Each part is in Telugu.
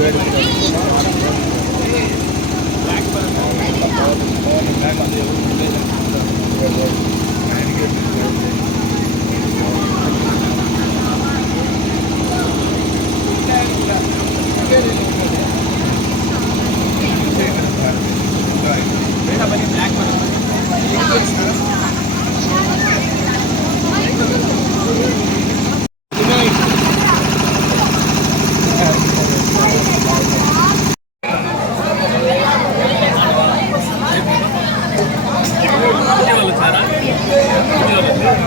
Obrigado.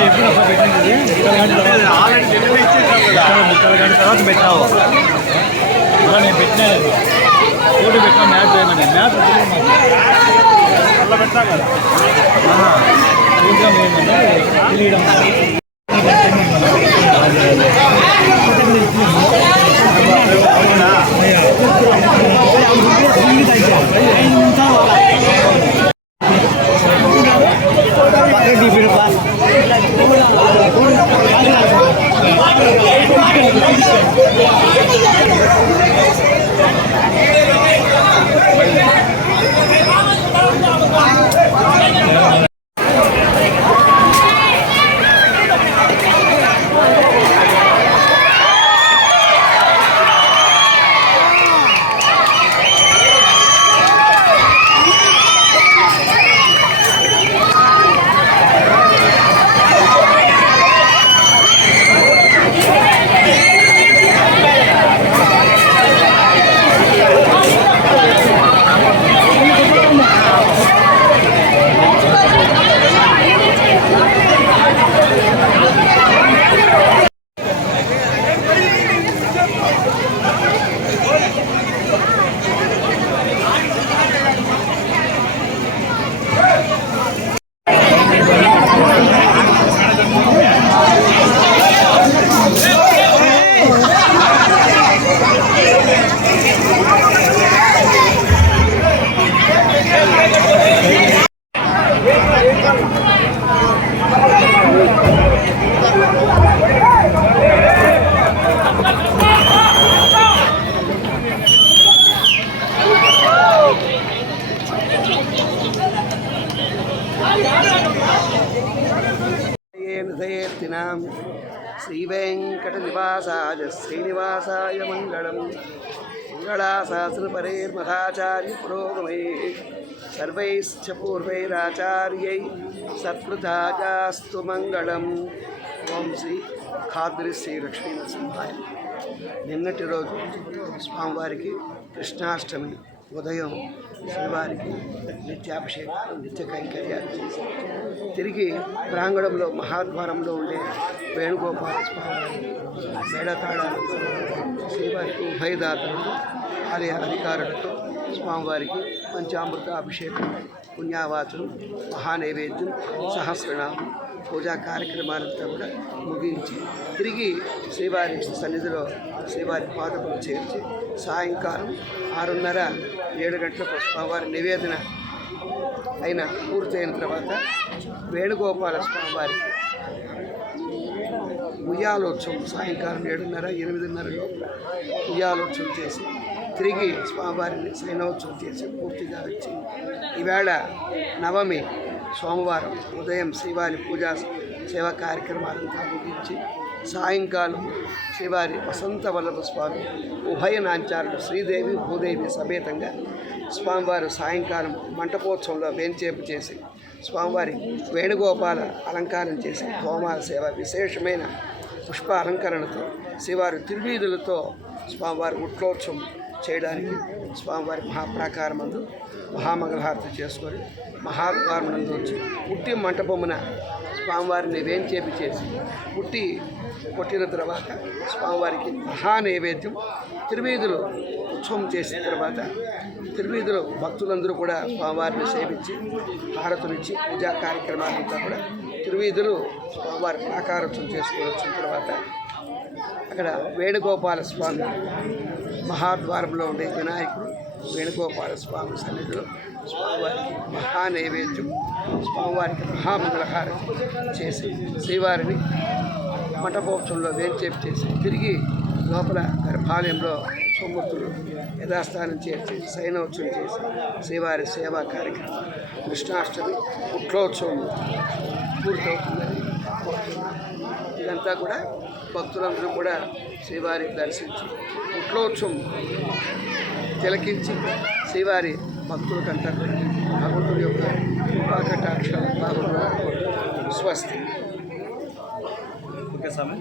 ఎప్పుడు అసలు పెట్టింది ఇది? ముక్కలు గంట ముక్కలు గంట తర్వాత పెట్టావు అలా నేను పెట్టినా పెట్టిన అలా పెట్టా కదా తెలియడం Ik heb శ్రీవేంకటనివాసాయ శ్రీనివాసాయ మంగళం మంగళాశాసనపరేర్మథాచార్య పురోగమే సర్వైశ్చ పూర్వైరాచార్యై సత్కృతాచాస్తు మంగళం ఓం శ్రీ ఖాద్రి శ్రీ లక్ష్మీ నరసింహాయ నిన్నటి రోజు స్వామివారికి కృష్ణాష్టమి। ఉదయం శ్రీవారికి నిత్యాభిషేకాలు నిత్య కైంకర్యాలు చేసి తిరిగి ప్రాంగణంలో మహాద్వారంలో ఉండే వేణుగోపాల స్వామి మేళతాళాలతో శ్రీవారికి ఉభయదాతలతో ఆలయ అధికారులతో స్వామివారికి పంచామృత అభిషేకం పుణ్యావాచనం మహానైవేద్యం సహస్రనామం పూజా కార్యక్రమాలంతా కూడా ముగించి తిరిగి శ్రీవారి సన్నిధిలో శ్రీవారి పాదకులు చేర్చి సాయంకాలం ఆరున్నర ఏడు గంటలకు స్వామివారి నివేదన అయిన పూర్తయిన తర్వాత వేణుగోపాల స్వామివారి ఉయ్యాలోత్సవం సాయంకాలం ఏడున్నర ఎనిమిదిన్నర లోపల ఉయ్యాలోత్సవం చేసి తిరిగి స్వామివారిని సైనోత్సవం చేసి పూర్తిగా వచ్చి ఈవేళ నవమి సోమవారం ఉదయం శ్రీవారి పూజా సేవా కార్యక్రమాలను ముగించి సాయంకాలం శ్రీవారి వసంత వల్లభ స్వామి ఉభయ నాంచారులు శ్రీదేవి భూదేవి సమేతంగా స్వామివారు సాయంకాలం మంటపోత్సవంలో వేంచేపు చేసి స్వామివారి వేణుగోపాల అలంకారం చేసి హోమాల సేవ విశేషమైన పుష్ప అలంకరణతో శ్రీవారి తిరువీధులతో స్వామివారి ఉట్లోత్సవం చేయడానికి స్వామివారి మహాప్రాకారమందు మహామంగళహారతి చేసుకొని మహాద్వారం వచ్చి పుట్టి మంటపమున స్వామివారిని వేంచేపి చేసి పుట్టి కొట్టిన తర్వాత స్వామివారికి మహా నైవేద్యం. తిరువీధులు ఉత్సవం చేసిన తర్వాత తిరువీధులు భక్తులందరూ కూడా స్వామివారిని సేవించి హారతునిచ్చి పూజా కార్యక్రమాలంతా కూడా తిరువీధులు స్వామివారి ప్రాకారోత్సవం చేసుకుని వచ్చిన తర్వాత అక్కడ వేణుగోపాల స్వామి మహాద్వారంలో ఉండే వినాయకుడు వేణుగోపాల స్వామి సన్నిధిలో స్వామివారికి మహా నైవేద్యం స్వామివారికి మహామంగళహారతి చేసి శ్రీవారిని మఠపోక్షంలో వేంచేపు చేసి తిరిగి లోపల గర్భాలయంలో సొమ్ముతులు యథాస్థానం చేర్చి సైనోత్సవం చేసి శ్రీవారి సేవా కార్యక్రమం కృష్ణాష్టమి పుట్లోత్సవం పూర్తవుతుందని ఇదంతా కూడా భక్తులందరూ కూడా శ్రీవారి దర్శించి పుట్లోత్సవం తిలకించి శ్రీవారి భక్తులకంతా కూడా భగవంతుడి యొక్క కృపాకటాక్షాలు బాగుండాలని స్వస్తి. ఓకే స్వామి.